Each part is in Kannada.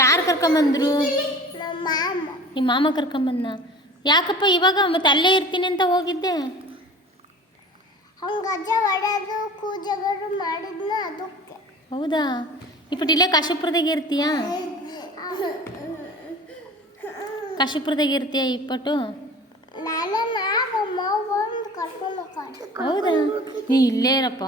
ಯಾರು ಕರ್ಕೊಂಬಂದ್ರು? ನಿಮ್ಮ ಮಾಮ ಕರ್ಕೊಂಬಂದ. ಯಾಕಪ್ಪ ಇವಾಗ? ಮತ್ತೆ ಅಲ್ಲೇ ಇರ್ತೀನಿ ಅಂತ ಹೋಗಿದ್ದೆ. ಹೌದಾ? ಇಪ್ಪಟ್ಟು ಇಲ್ಲೇ ಕಾಶಿಪುರದಾಗ ಇರ್ತೀಯಾ? ಕಾಶಿಪುರದಾಗ ಇರ್ತೀಯ ಇಪ್ಪಟ್ಟು? ಹೌದಾ? ನೀ ಇಲ್ಲೇ ಇರಪ್ಪ.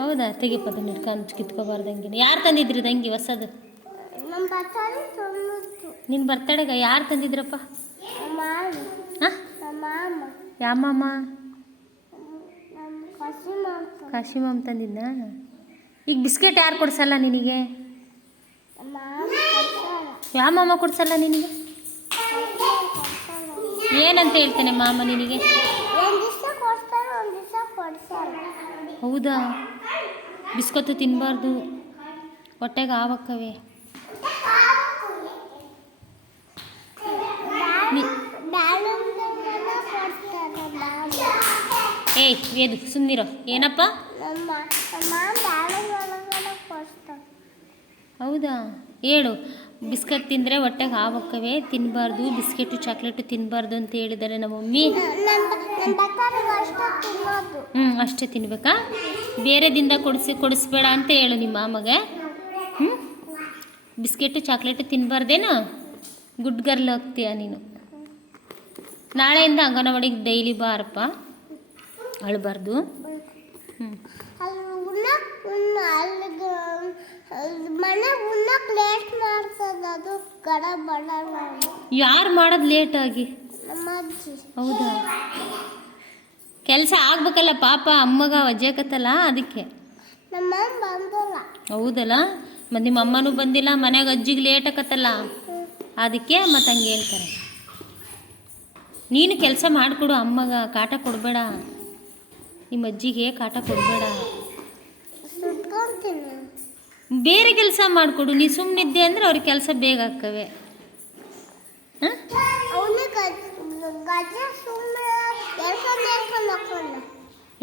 ಹೌದಾ? ತೆಗಿಪ್ಪ ಅದನ್ನ ಕಿತ್ಕೋಬಾರ್ದಂಗೆ. ಯಾರು ತಂದಿದ್ರಿ ತಂಗಿ ಹೊಸದು? ನಿನ್ನ ಬರ್ತಡೆಗ ಯಾರು ತಂದಿದ್ರಪ್ಪ? ಯಾವ ಮಾಮ? ಕಾಶಿ ಮಾಮ ತಂದಿದ್ದ. ಈಗ ಬಿಸ್ಕೆಟ್ ಯಾರು ಕೊಡ್ಸಲ್ಲ ನಿನಗೆ? ಯಾವ ಮಾಮ ಕೊಡ್ಸಲ್ಲ ನಿನಗೆ? ಏನಂತ ಹೇಳ್ತಾನೆ ಮಾಮ ನಿನಗೆ? ಹೌದಾ? ಬಿಸ್ಕತ್ತು ತಿನ್ನಬಾರ್ದು, ಹೊಟ್ಟೆಗೆ ಆವಕ್ಕವೆ. ಏಯ್ ವೇದು ಸುಮ್ಮನಿರೋ. ಏನಪ್ಪ? ಹೌದಾ? ಹೇಳು. ಬಿಸ್ಕೆಟ್ ತಿಂದರೆ ಹೊಟ್ಟೆಗೆ ಆವಕ್ಕವೆ, ತಿನ್ನಬಾರ್ದು. ಬಿಸ್ಕೆಟು ಚಾಕ್ಲೇಟು ತಿನ್ನಬಾರ್ದು ಅಂತ ಹೇಳಿದ್ದಾರೆ ನಮ್ಮ ಮಮ್ಮಿ. ಅಷ್ಟೇ ತಿನ್ಬೇಕಾ? ಬೇರೆ ದಿಂದ ಕೊಡಿಸ್ಬೇಡ ಅಂತ ಹೇಳು ನಿಮ್ಮ ಮಾಮಗೆ. ಬಿಸ್ಕೆಟು ಚಾಕ್ಲೇಟು ತಿನ್ನಬಾರ್ದೇನೋ? ಗುಡ್ ಗರ್ಲ್ ಹೋಗ್ತೀಯ ನೀನು. ನಾಳೆಯಿಂದ ಅಂಗನವಾಡಿಗೆ ಡೈಲಿ ಬಾರಪ್ಪ, ಅಳಬಾರ್ದು. ಯಾರು ಮಾಡೋದು ಲೇಟಾಗಿ? ಹೌದಾ? ಕೆಲಸ ಆಗ್ಬೇಕಲ್ಲ ಪಾಪ, ಅಮ್ಮಗ ವಜ್ಜಾಕತ್ತಲ್ಲ ಅದಕ್ಕೆ. ಹೌದಲ್ಲ? ಮತ್ತು ನಿಮ್ಮ ಅಮ್ಮನೂ ಬಂದಿಲ್ಲ, ಮನೆಗೆ ಅಜ್ಜಿಗೆ ಲೇಟ್ ಆಕತ್ತಲ್ಲ ಅದಕ್ಕೆ ಮತ್ತು ಹಂಗೆ ಹೇಳ್ತಾರೆ. ನೀನು ಕೆಲಸ ಮಾಡಿಕೊಡು ಅಮ್ಮಗ, ಕಾಟ ಕೊಡಬೇಡ. ನಿಮ್ಮ ಅಜ್ಜಿಗೆ ಕಾಟ ಕೊಡಬೇಡ. ಬೇರೆ ಕೆಲಸ ಮಾಡಿಕೊಡು. ನೀ ಸುಮ್ಮನಿದ್ದೆ ಅಂದರೆ ಅವ್ರಿಗೆ ಕೆಲಸ ಬೇಗ ಆಗ್ತವೆ.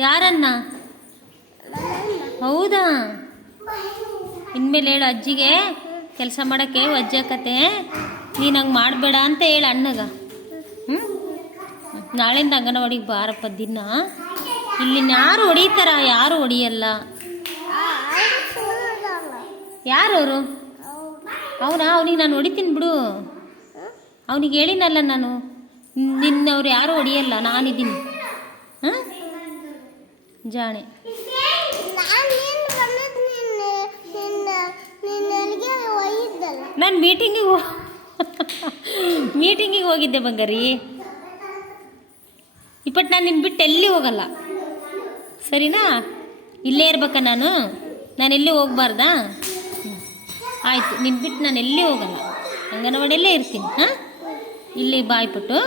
ಯಾರನ್ನ? ಹೌದಾ? ಇನ್ಮೇಲೆ ಹೇಳು ಅಜ್ಜಿಗೆ ಕೆಲಸ ಮಾಡೋಕ್ಕೆ ವಜ್ಜಾಕತೆ, ನೀನು ಹಂಗೆ ಮಾಡಬೇಡ ಅಂತ ಹೇಳು ಅಣ್ಣಗ. ನಾಳೆಯಿಂದ ಅಂಗನವಾಡಿಗೆ ಬಾರಪ್ಪ ದಿನ. ಇಲ್ಲಿ ಯಾರು ಹೊಡಿತಾರ? ಯಾರು ಹೊಡಿಯಲ್ಲ. ಯಾರವರು? ಅವನಾ? ಅವನಿಗೆ ನಾನು ಹೊಡಿತೀನಿ ಬಿಡು. ಅವನಿಗೆ ಹೇಳಿನಲ್ಲ ನಾನು, ನಿನ್ನವ್ರು ಯಾರು ಹೊಡಿಯಲ್ಲ, ನಾನಿದ್ದೀನಿ. ಜಾಣೆ. ನಾನು ಮೀಟಿಂಗಿಗೆ ಹೋಗಿದ್ದೆ ಬಂಗಾರಿ. ಇಪ್ಪಟ್ಟು ನಾನು ನಿನ್ನ ಬಿಟ್ಟು ಎಲ್ಲಿ ಹೋಗಲ್ಲ, ಸರಿನಾ? ಇಲ್ಲೇ ಇರ್ಬೇಕಾ ನಾನು ಎಲ್ಲಿ ಹೋಗ್ಬಾರ್ದಾ? ಆಯಿತು, ನಿನ್ನ ಬಿಟ್ಟು ನಾನು ಎಲ್ಲಿ ಹೋಗಲ್ಲ, ಅಂಗನವಾಡಿಯಲ್ಲೇ ಇರ್ತೀನಿ. ಇಲ್ಲಿ ಬಾಯ್ಬಿಟ್ಟು